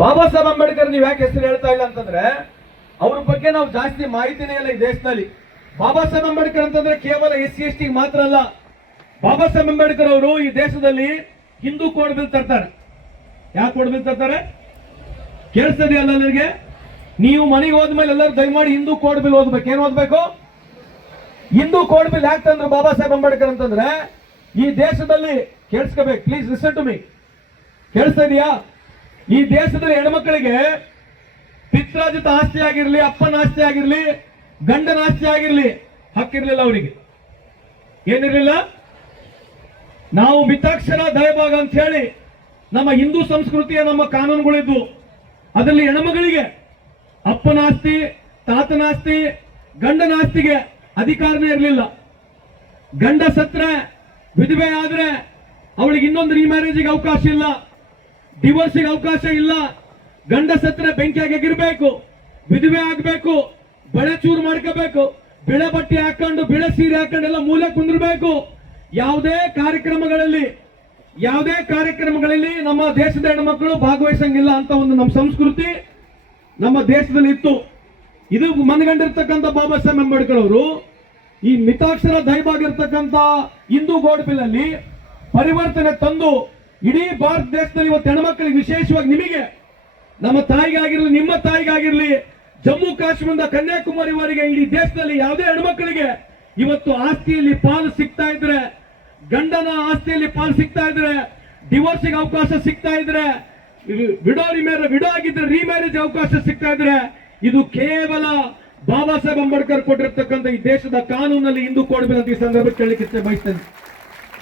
ಬಾಬಾ ಸಾಹೇಬ್ ಅಂಬೇಡ್ಕರ್ ನೀವು ಯಾಕೆ ಹೆಸರು ಹೇಳ್ತಾ ಇಲ್ಲ ಅಂತಂದ್ರೆ, ಅವ್ರ ಬಗ್ಗೆ ನಾವು ಜಾಸ್ತಿ ಮಾಹಿತಿನೇ ಇಲ್ಲ ಈ ದೇಶದಲ್ಲಿ. ಬಾಬಾ ಸಾಹೇಬ್ ಅಂಬೇಡ್ಕರ್ ಅಂತಂದ್ರೆ ಕೇವಲ ಎಸ್ ಸಿ ಎಸ್ ಟಿ ಮಾತ್ರ ಅಲ್ಲ. ಬಾಬಾ ಸಾಹೇಬ್ ಅಂಬೇಡ್ಕರ್ ಅವರು ಈ ದೇಶದಲ್ಲಿ ಹಿಂದೂ ಕೋಡ್ ಬಿಲ್ ತರ್ತಾರೆ. ಯಾಕೆ ಕೋಡ್ ಬಿಲ್ ತರ್ತಾರೆ ಕೇಳಿಸ್ತದೆಯಲ್ಲ ನನಗೆ ನೀವು ಮನೆಗೆ ಹೋದ್ಮೇಲೆ ಎಲ್ಲರೂ ದಯಮಾಡಿ ಹಿಂದೂ ಕೋಡ್ ಬಿಲ್ ಓದ್ಬೇಕು. ಏನ್ ಓದ್ಬೇಕು? ಹಿಂದೂ ಕೋಡ್ ಬಿಲ್ ಯಾಕೆ ತಂದ್ರು ಬಾಬಾ ಸಾಹೇಬ್ ಅಂಬೇಡ್ಕರ್ ಅಂತಂದ್ರೆ, ಈ ದೇಶದಲ್ಲಿ ಕೇಳಿಸ್ಕೋಬೇಕು. ಪ್ಲೀಸ್ ಲಿಸನ್ ಟು ಮೀ ಕೇಳಿಸ್ತಾ ಇದೆಯಾ ಈ ದೇಶದಲ್ಲಿ ಹೆಣ್ಮಕ್ಳಿಗೆ ಪಿತ್ರಾಜಿತ ಆಸ್ತಿ ಆಗಿರ್ಲಿ, ಅಪ್ಪನ ಆಸ್ತಿ ಆಗಿರ್ಲಿ, ಗಂಡನ ಆಸ್ತಿ ಆಗಿರ್ಲಿ ಹಕ್ಕಿರ್ಲಿಲ್ಲ ಅವರಿಗೆ. ಏನಿರ್ಲಿಲ್ಲ? ನಾವು ಮಿತಾಕ್ಷರ ದಯಭಾಗ ಅಂತ ಹೇಳಿ ನಮ್ಮ ಹಿಂದೂ ಸಂಸ್ಕೃತಿಯ ನಮ್ಮ ಕಾನೂನುಗಳಿದ್ದು, ಅದರಲ್ಲಿ ಹೆಣ್ಮಗಳಿಗೆ ಅಪ್ಪನ ಆಸ್ತಿ, ತಾತನ ಆಸ್ತಿ, ಗಂಡನ ಆಸ್ತಿಗೆ ಅಧಿಕಾರನೇ ಇರಲಿಲ್ಲ. ಗಂಡ ಸತ್ರ ವಿಧವೆ ಆದ್ರೆ ಅವಳಿಗೆ ಇನ್ನೊಂದು ರಿಮ್ಯಾರೇಜಿಗೆ ಅವಕಾಶ ಇಲ್ಲ. ಡಿವೋರ್ಸಿಗೆ ಅವಕಾಶ ಇಲ್ಲ. ಗಂಡ ಸತ್ರ ಬೆಂಕಿ ಆಗಿರ್ಬೇಕು ವಿಧವೆ ಆಗ್ಬೇಕು. ಬಳೆ ಚೂರು ಮಾಡ್ಕೋಬೇಕು. ಬಿಳೆ ಬಟ್ಟೆ ಹಾಕೊಂಡು, ಬಿಳೆ ಸೀರೆ ಹಾಕೊಂಡು ಎಲ್ಲ ಮೂಲೆ ಕುಂದಿರ್ಬೇಕು. ಯಾವುದೇ ಕಾರ್ಯಕ್ರಮಗಳಲ್ಲಿ ಯಾವುದೇ ಕಾರ್ಯಕ್ರಮಗಳಲ್ಲಿ ನಮ್ಮ ದೇಶದ ಹೆಣ್ಮಕ್ಳು ಭಾಗವಹಿಸಂಗಿಲ್ಲ ಅಂತ ಒಂದು ನಮ್ಮ ಸಂಸ್ಕೃತಿ ನಮ್ಮ ದೇಶದಲ್ಲಿ ಇತ್ತು. ಇದು ಮನಗಂಡಿರ್ತಕ್ಕಂಥ ಬಾಬಾ ಸಾಹೇಬ್ ಅಂಬೇಡ್ಕರ್ ಅವರು. ಈ ಮಿತಾಕ್ಷರ ದೈವಾಗಿರ್ತಕ್ಕಂಥ ಹಿಂದೂ ಗೋಡ್ಬಿಲಲ್ಲಿ ಬಿಲ್ ಪರಿವರ್ತನೆ ತಂದು ಇಡೀ ಭಾರತ ದೇಶದಲ್ಲಿ ಇವತ್ತು ಹೆಣ್ಮಕ್ಳಿಗೆ ವಿಶೇಷವಾಗಿ ನಿಮಗೆ ನಮ್ಮ ತಾಯಿಗಾಗಿರ್ಲಿ, ನಿಮ್ಮ ತಾಯಿಗಾಗಿರ್ಲಿ, ಜಮ್ಮು ಕಾಶ್ಮೀರದ ಕನ್ಯಾಕುಮಾರಿವರೆಗೆ ಇಡೀ ದೇಶದಲ್ಲಿ ಯಾವುದೇ ಹೆಣ್ಮಕ್ಳಿಗೆ ಇವತ್ತು ಆಸ್ತಿಯಲ್ಲಿ ಪಾಲು ಸಿಗ್ತಾ ಇದ್ರೆ, ಗಂಡನ ಆಸ್ತಿಯಲ್ಲಿ ಪಾಲು ಸಿಗ್ತಾ ಇದ್ರೆ ಡಿವೋರ್ಸಿಗೆ ಅವಕಾಶ ಸಿಗ್ತಾ ಇದ್ರೆ ವಿಡೋ ರಿಮೇರ್ ವಿಡೋ ಆಗಿದ್ರೆ ರಿಮ್ಯಾರೇಜ್ ಅವಕಾಶ ಸಿಗ್ತಾ ಇದ್ರೆ, ಇದು ಕೇವಲ ಬಾಬಾ ಸಾಹೇಬ್ ಅಂಬೇಡ್ಕರ್ ಕೊಟ್ಟಿರ್ತಕ್ಕಂಥ ಈ ದೇಶದ ಕಾನೂನಲ್ಲಿ ಹಿಂದೂ ಕೋಡ್ ಬಿಲ್ ಈ ಸಂದರ್ಭ ಕೇಳಲಿಕ್ಕೆ ಬಯಸ್ತೇನೆ.